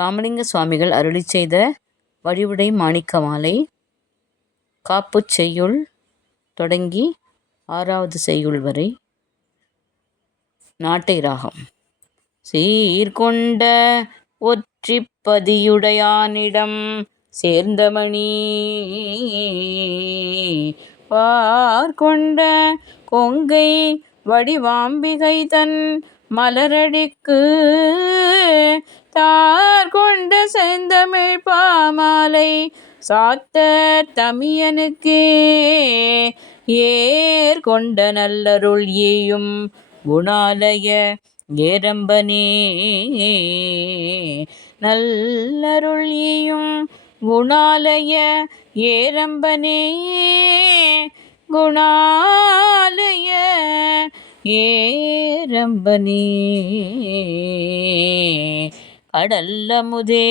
ராமலிங்க சுவாமிகள் அருளி செய்த வடிவுடை மாணிக்க மாலை காப்புச் செய்யுள் தொடங்கி ஆறாவது செய்யுள் வரை. நாட்டை ராகம். சீர்கொண்ட ஒற்றிப்பதியுடையானிடம் சேர்ந்தமணி. பார்கொண்ட கொங்கை வடிவாம்பிகை தன் மலரடிக்கு தார் கொண்ட செந்தமிழ் பாமாலை சாத்த தமியனுக்கே. ஏர் கொண்ட நல்லருள் ஏயும் குணாலய ஏரம்பனே. நல்லருள் ஏயும் குணாலய ஏரம்பனே. குணாலய ஏரம்பனே. அடல்லமுதே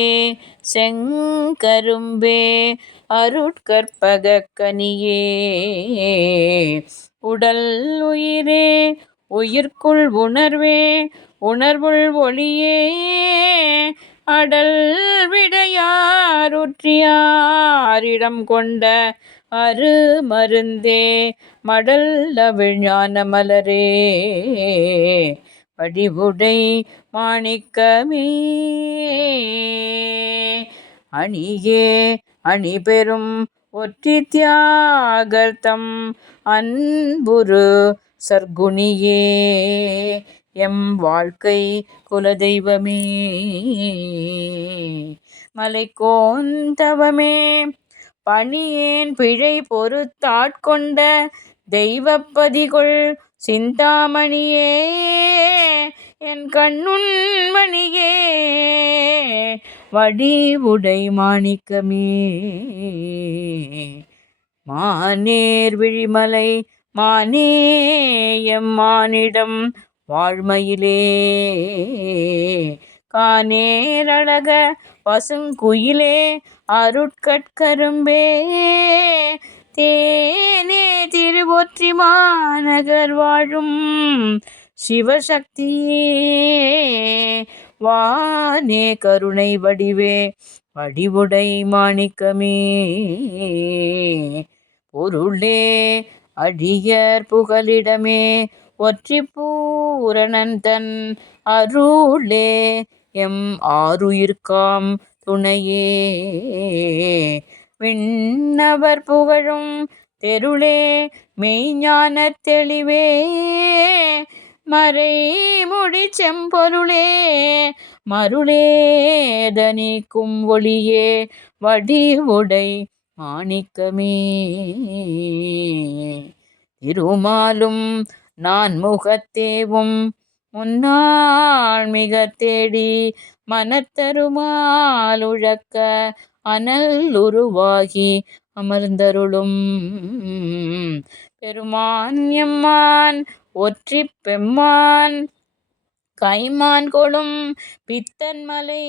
செங்கரும்பே அருட்கற்பக கனியே உடல் உயிரே உயிர்க்குள் உணர்வே உணர்வுள் ஒளியே. அடல் விடையாருற்றியாரிடம் கொண்ட அரு மருந்தே மடல் அவிழ்ஞான மலரே. படிவுடை மாணிக்கமே. அணியே அணி பெறும் ஒற்றி தியாகர்த்தம் அன்புரு சர்க்குணியே. எம் வாழ்க்கை குலதெய்வமே. மலை கோந்தவமே பணியேன் பிழை பொறுத்தாட்கொண்ட தெய்வப்பதிகொள் சிந்தாமணியே என் கண்ணுண்மணியே வடிவுடை மாணிக்கமே. மானேர் விழிமலை மானேயம் மானிடம் வாழ்மையிலே. கானேரழக பசுங்குயிலே அருட்கட்கரும்பே தே போற்றி மாநகர் வாழும் சிவசக்தியே வானே கருணை வடிவே வடிவுடை மாணிக்கமே. பொருளே அடியர் புகலிடமே ஒற்றி பூரணன் தன் அருளே எம் ஆறுயிர்காம் துணையே. விண்ணவர் புகழும் தெருளே மெய்ஞான தெளிவே மறை முடி செம்பொருளே மருளேதனிக்கும் ஒளியே வடிவுடை மாணிக்கமே. திருமாலும் நான் முகத்தேவும் முன்னாள் மிக தேடி மனத்தருமாலுழக்க அனல் உருவாகி அமர்ந்தருளும். பெருமான் எம்மான் ஒற்றி பெம்மான் கைமான் கொளும் பித்தன்மலை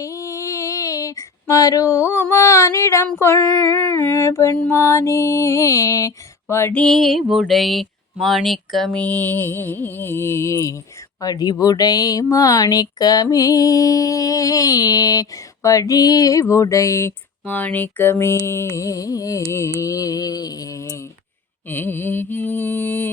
மருமானிடம் கொள் பெண்மானே வடிவுடை மாணிக்கமே வடிவுடை மாணிக்கமே வடிவுடை மாணிக்கமே. ஏ